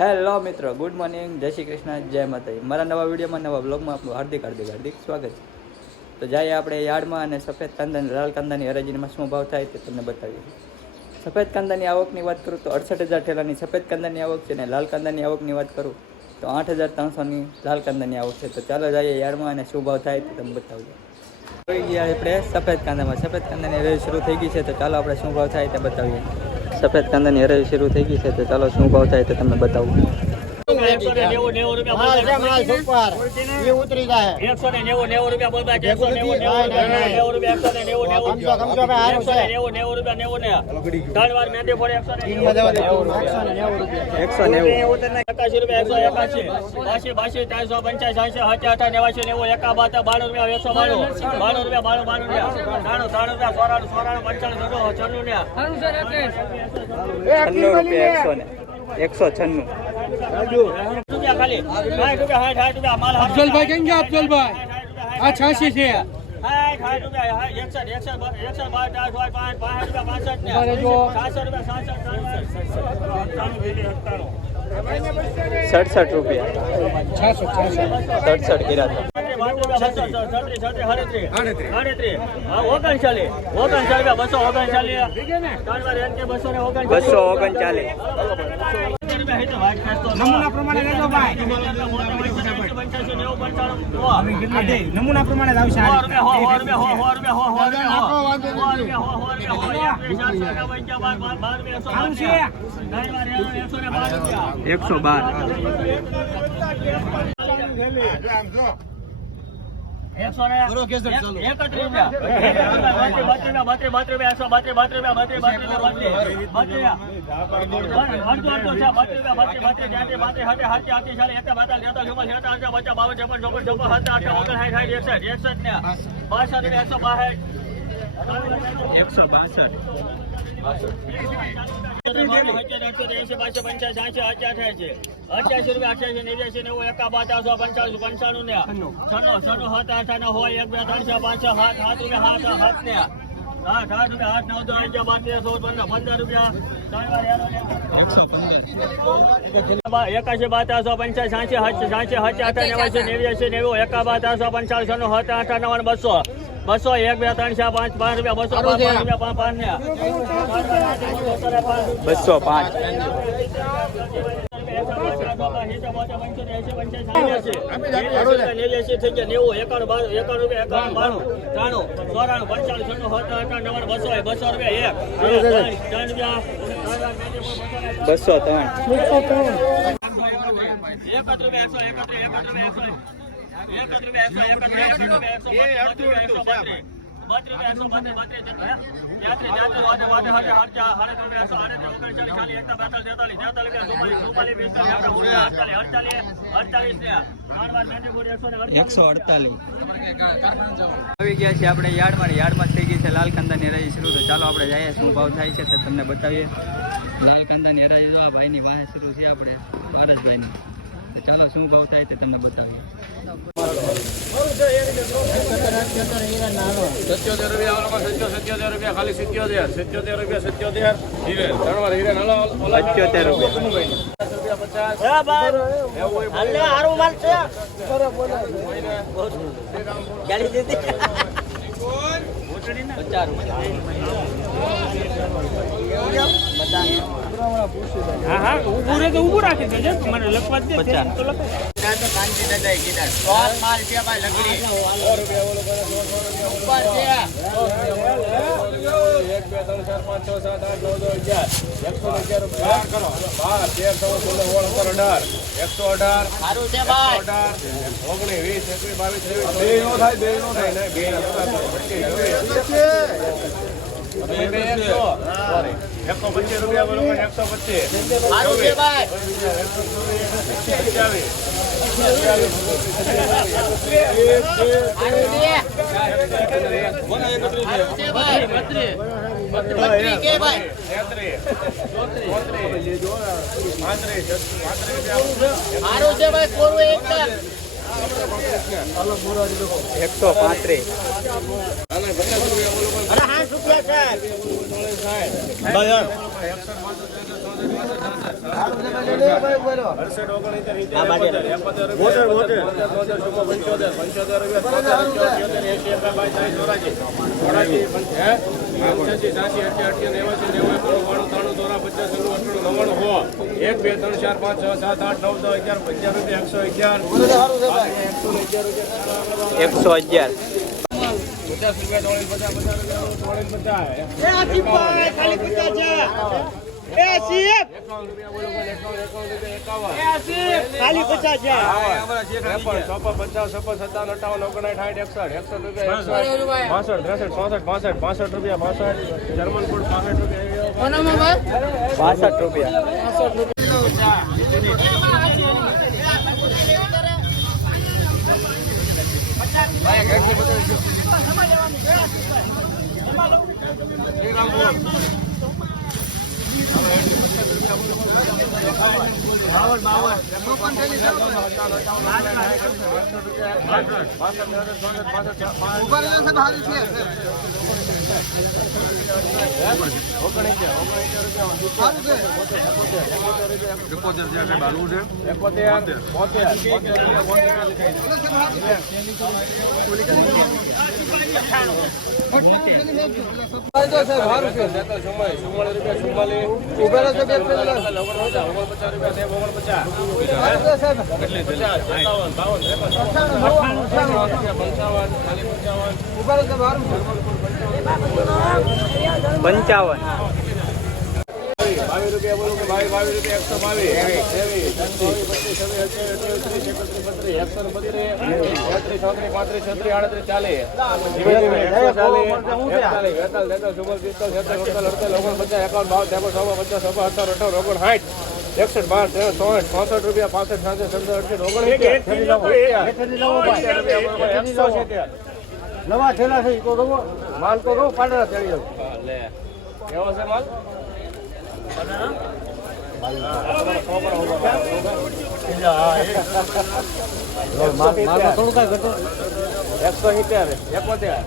Hello મિત્રો, good morning, જય શ્રી કૃષ્ણ, જય માતાજી. મારા નવા વિડીયોમાં, નવા બ્લોગમાં આપણું હાર્દિક સ્વાગત છે. તો જઈએ આપણે યાર્ડમાં અને સફેદ કાંદાની, લાલ કાંદાની હરાજીમાં શું ભાવ થાય તે તમને બતાવીએ. સફેદ કાંદાની આવકની વાત કરું તો 68,000 ઠેલાની સફેદ કાંદાની આવક છે, અને લાલ કાંદાની આવકની વાત કરું તો 8,300ની લાલ કાંદાની આવક છે. તો ચાલો જઈએ યાર્ડમાં અને શું ભાવ થાય તે તમને બતાવીએ. આવી ગયા આપણે સફેદ કાંદામાં. સફેદ કાંદાની હરાજી શરૂ થઈ ગઈ છે, તો ચાલો આપણે શું ભાવ થાય તે બતાવીએ. સફેદ કાંદાની હરાજી શરૂ થઈ ગઈ છે, તો ચાલો શું ભાવ થાય તે તમને બતાવું. 190 રૂપિયા ઉતરી જાય. 190 રૂપિયા બોલતા 190 ખાલી 60 રૂપિયા માલ. અફજલભાઈ કેમ ગયા? અફજલભાઈ આ 86 છે. 60 રૂપિયા 160 રૂપિયા 67 કર્યા નમૂના પ્રમાણે લેજો ભાઈ. નમૂના પ્રમાણે જ આવશે. 148 આવી ગયા છે આપણે યાર્ડમાં થઈ ગઈ છે લાલ કાંદાની હરાજી શરૂ. તો ચાલો આપણે જઈએ શું ભાવ થાય છે તે તમને બતાવીએ. લાલ કાંદાની હરાજી જો આ ભાઈની વાહે શરૂ છે, આપણે વારસભાઈની. તો ચાલો શું ભાવ થાય તે તમને બતાવીએ. 77 રૂપિયા ખાલી 77 રૂપિયા હીરે 77 ઉભું રાખી દેજો. મને લખવા દે તો લખે. ₹135 એક બે ત્રણ ચાર પાંચ છ સાત આઠ નવ દસ 11 12 111 ખાલી 50 છે 65 રૂપિયા જર્મન ફૂડ 62 રૂપિયા નવા થેલા છે તો માલ તો પાડરા ચડી જાવ કેવો છે માલ થોડું કઈ ઘટો 170 71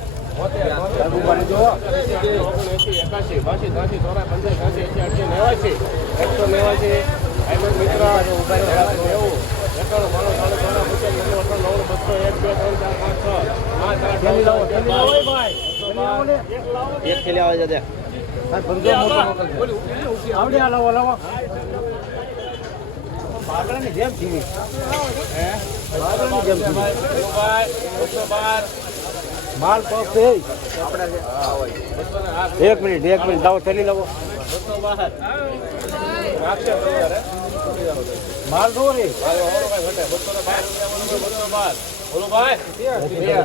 એક થેલી આવે છે આવડે લાવો લાવો પાગળની જેમ જીવી પાગળની જેમ જીવી માલ પગ છે એક મિનિટ લાવો થેલી લાવો માલ દો રે બોલો ભાઈ 14 રૂપિયા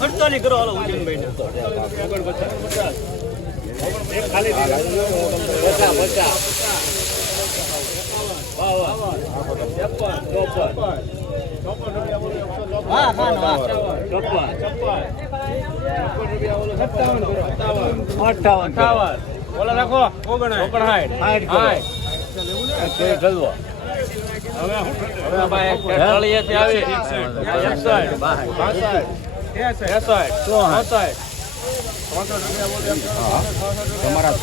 48 કરો હાલો ઉજનભાઈ ને ખાલી બોલા રાખો 59 60 તળિયેથી આવી 61 તમારા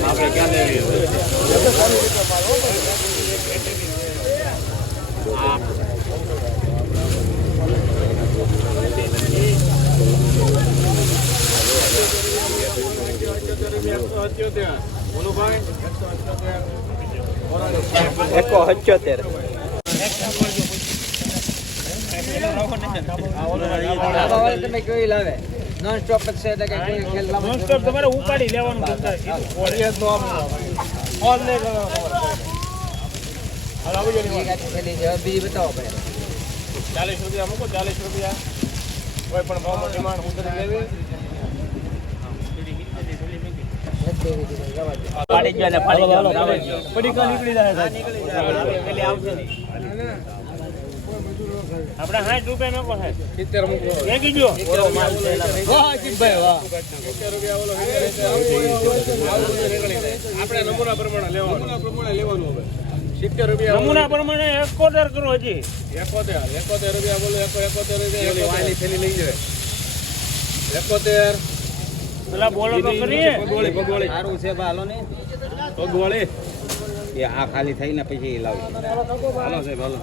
આપણે ક્યાં લેવી એકો 78 તમે કેવી લાવે નોન સ્ટોપ જ છે કે કોઈ ખેલ નોન સ્ટોપ તમારે ઉપાડી લેવાનું થતા ઓલ લે બીજી બતાવો પડે 40 રૂપિયા મૂકો 40 રૂપિયા કોઈ પણ ભાવમાં ડિમાન્ડ ઉતરી લેવી પાડી ગયો ને પાડી ગયો પડી કા નીકળી જાય પેલી આવશે આપણે 60 રૂપિયા નો પણ 70 મૂકો વેગી ગયો વાહ જીભાઈ વાહ 70 રૂપિયા ઓલો આપણે નમૂના પ્રમાણે લેવાનું હવે 70 રૂપિયા નમૂના પ્રમાણે 71 કરો હજી 71 રૂપિયા બોલો 71 રૂપિયા વાયલી થેલી લઈ જાય 71 પેલા બોલો તો કરીએ પગવાળી સારું છે બા હાલો ને પગવાળી એ આ ખાલી થઈને પછી લાવી હાલો સાહેબ હાલો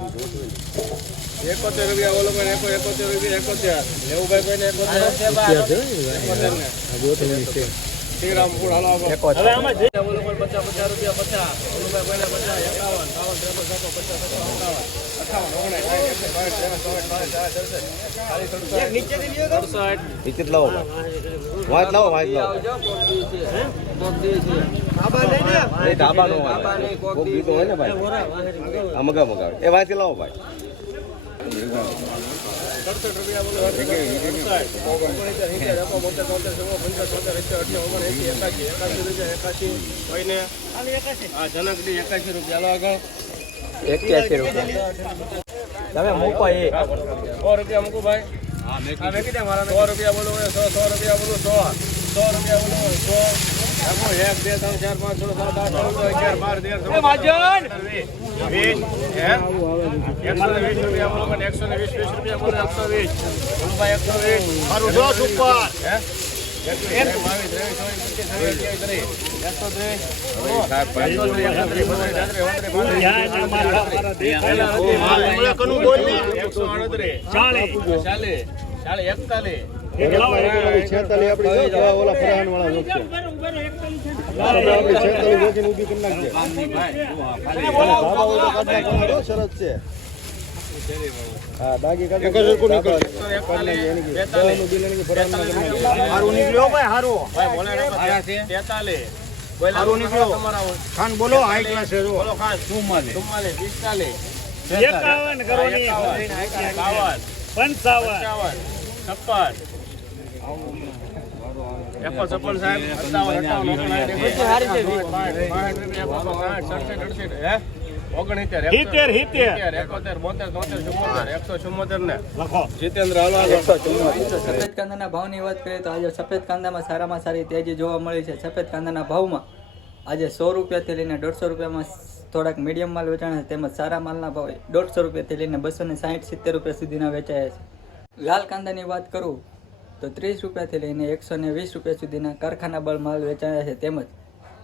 71 રૂપિયા ઓલો પણ 71 રૂપિયા 71 લેવું ભાઈ કોઈને 71 શ્રીરામ ફૂડ હાલો હવે આમાં જે ઓલો પણ 50 રૂપિયા 50 ઓલો ભાઈ કોઈને 50 લાવો વાત લાવો એ ધાબાનો કોક દીધો હોય ને ભાઈ આ મગાવ એ વાંચી લાવો ભાઈ 67 રૂપિયા બોલો 81 કોઈને આ જનકડી 81 રૂપિયા હાલો આગળ 81 રૂપિયા તમે મૂકો એ 100 રૂપિયા મૂકું ભાઈ હા મેકી દે મારા 100 રૂપિયા બોલો 100 રૂપિયા બોલો 100 રૂપિયા બોલો 100 1 2 3 4 5 6 7 8 9 10 11 12 13 120 રૂપિયા બોલો 120 રૂપિયા બોલો 120 બોલો ભાઈ 120 મારું જો સુપર હે સરસ છે હા બાકી હારું નીકળ્યો ભાઈ હારું ખાન બોલો હાઈ ક્લાસ છે જો બોલો ખાન 44 45 51 કરો ની 55 સફેદ કાંદાના ભાવની વાત કરીએ તો આજે સફેદ કાંદામાં સારામાં સારી તેજી જોવા મળી છે. સફેદ કાંદાના ભાવમાં આજે 100 રૂપિયાથી લઈને 150 રૂપિયામાં થોડાક મીડિયમ માલ વેચાણા છે, તેમજ સારા માલના ભાવ 150 રૂપિયાથી લઈને 260-70 રૂપિયા સુધીના વેચાયા છે. લાલ કાંદાની વાત કરું તો 30 રૂપિયાથી લઈને 120 રૂપિયા સુધીના કારખાના બળ માલ વેચાયા છે, તેમજ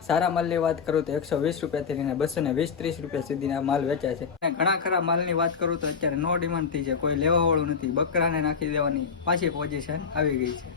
સારા માલની વાત કરું તો 120 રૂપિયાથી લઈને 220-30 રૂપિયા સુધીના માલ વેચાય છે. અને ઘણા ખરા માલની વાત કરું તો અત્યારે નો ડિમાન્ડ થઈ છે, કોઈ લેવાવાળું નથી, બકરાને નાખી દેવાની પાછી પોઝિશન આવી ગઈ છે.